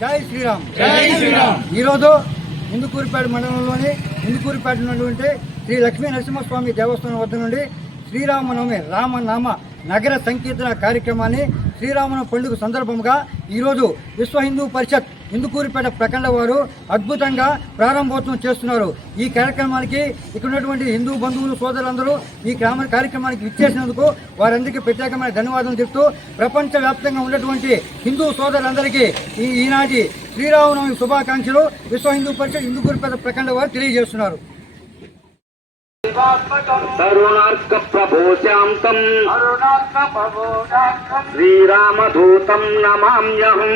జై శ్రీరామ్. జై శ్రీరామ్. ఈరోజు ఇందుకూరిపేట మండలంలోని ఇందుకూరిపేట నుండి శ్రీ లక్ష్మీ నరసింహస్వామి దేవస్థానం వద్ద నుండి శ్రీరామనవమి రామనామ నగర సంకీర్తన కార్యక్రమాన్ని శ్రీరామనవమి పండుగ సందర్భంగా ఈరోజు విశ్వ హిందూ పరిషత్ ఇందుకూరిపేట ప్రఖండ వారు అద్భుతంగా ప్రారంభోత్సవం చేస్తున్నారు. ఈ కార్యక్రమానికి ఇక్కడ ఉన్నటువంటి హిందూ బంధువులు సోదరులందరూ ఈ కార్యక్రమానికి విచ్చేసినందుకు వారందరికీ ప్రత్యేకమైన ధన్యవాదాలు చెప్తూ ప్రపంచవ్యాప్తంగా ఉన్నటువంటి హిందూ సోదరులందరికీ ఈనాటి శ్రీరామనవమి శుభాకాంక్షలు విశ్వ హిందూ పరిషత్ ఇందుకూరిపేట ప్రఖండ వారు తెలియజేస్తున్నారు. తరుణార్క ప్రభోశాంతం శ్రీరామదూతం నమామ్యహం.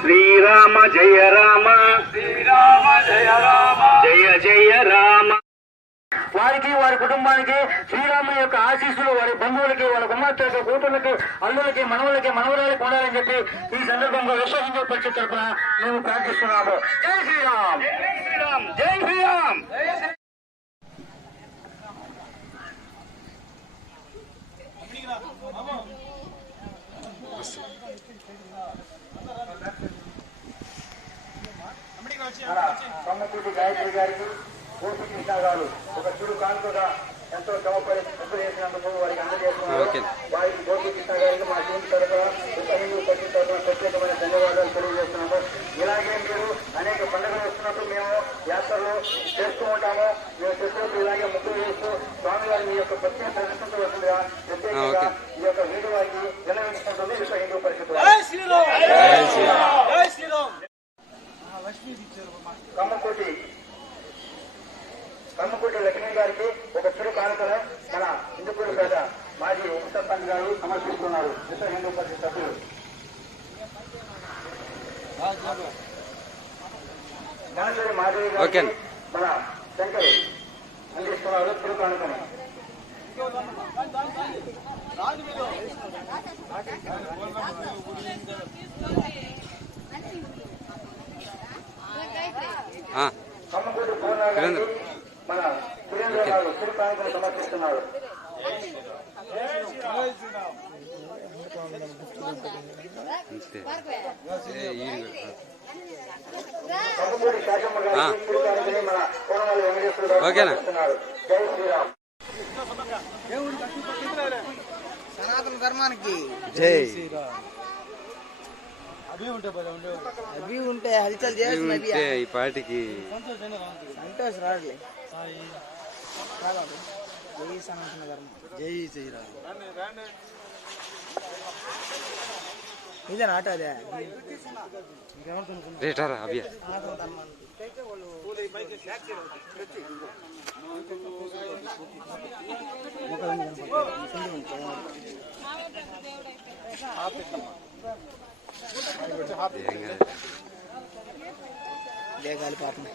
శ్రీరామ జయ రామ జయ జయ రామ. వారికి వారి కుటుంబానికి శ్రీరాముని యొక్క ఆశీస్సులు వారి బంధువులకి వాళ్ళ కుమార్తెలకు కూతుళ్ళకి అల్లులకి మనవులకి మనవరాలకి ఉండాలని చెప్పి ఈ సందర్భంగా విశ్వ హిందూ పరిషత్ తరఫున మేము ప్రార్థిస్తున్నాము. జై శ్రీరామ్. జై శ్రీరామ్. కమ్మకూటి గాయత్రి గారికి గోపి కృష్ణ గారు ఒక చిరు కానుకగా ఎంతో శ్రమపడి చేసినందుకు వారికి అందజేస్తున్నారు. వారికి గోపి కృష్ణ గారికి మా టీం తరఫున విశ్వ హిందూ పరిషత్ తరఫున ప్రత్యేకమైన ధన్యవాదాలు తెలియజేస్తున్నాము. ఇలాగే మీరు అనేక పండుగలు వస్తున్నప్పుడు మేము యాత్రలు చేస్తూ ఉంటాము. మేము చేస్తున్నప్పుడు ఇలాగే ముగ్గులు వేస్తూ స్వామివారి మీ యొక్క ప్రత్యేక దర్శనంతో వస్తుందిగా ప్రత్యేకంగా ఈ యొక్క వీడి వారికి విన్నవించుకుంటుంది విశ్వ హిందూ పరిషత్. కమ్మకోటి లక్ష్మీ గారికి ఒక చిరు కానుకను మన ఇందుకూరిపేట మాజీ ఉప సర్పంచ్ గారు సమర్పిస్తున్నారు. విశ్వ హిందూ పరిషత్ సభ్యులు గణేశ్వరి మాధవి గారు మన శంకర్ అందిస్తున్నారు చిరు కానుకను. కమ్మకూటి పూర్ణ గారికి మన సురేంద్ర గారు చిరు కానుకను సమర్పిస్తున్నారు. కమ్మకూటి శాఖమ్మ గారికి చిరు కానుకని మన కోనమల్లి వెంకటేశ్వర గారు సమర్పిస్తున్నారు. జై శ్రీరామ్. సనాతన ధర్మానికి జై. అవి ఉంటే హల్చల్ చేయాల్సిన ఈ పార్టీకి సంతోష్ రాడులే. జై సనాతన ధర్మం. జై శ్రీరామ్. ఇదేనా ఆట అదే రేటారా అభ్యా సనాతన ధర్మానికి దేగాలి పాపం.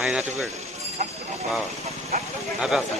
ఆయన అటు పోయాడు బాగా అభ్యాసం.